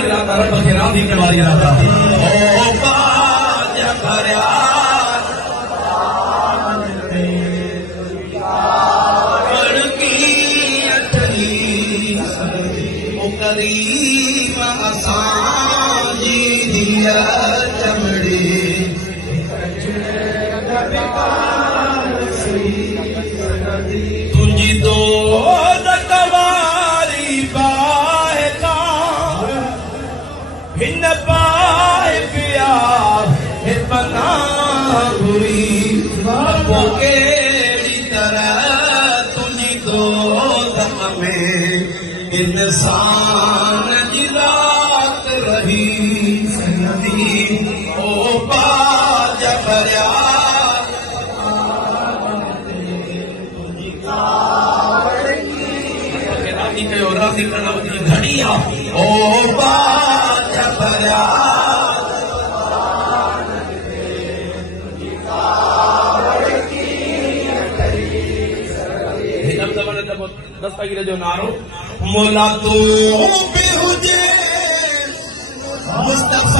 वाली रात रब के राज़ी करने वाली रात ओ बाज भरिया बड़की अठली ओ करीम असांजी दिया चमड़ी तुझी दो दकवारी बाहे का हिन पाए पिया हे बना हुई वो केड़ी तरह तुझी दो दक में इंसान जी रात रही नदी ओ बाज भरिया राज़ी करना घड़ी ओ बाज भरिया दस्तगीर जो नारो मोला तू भी हुजे मुस्तफा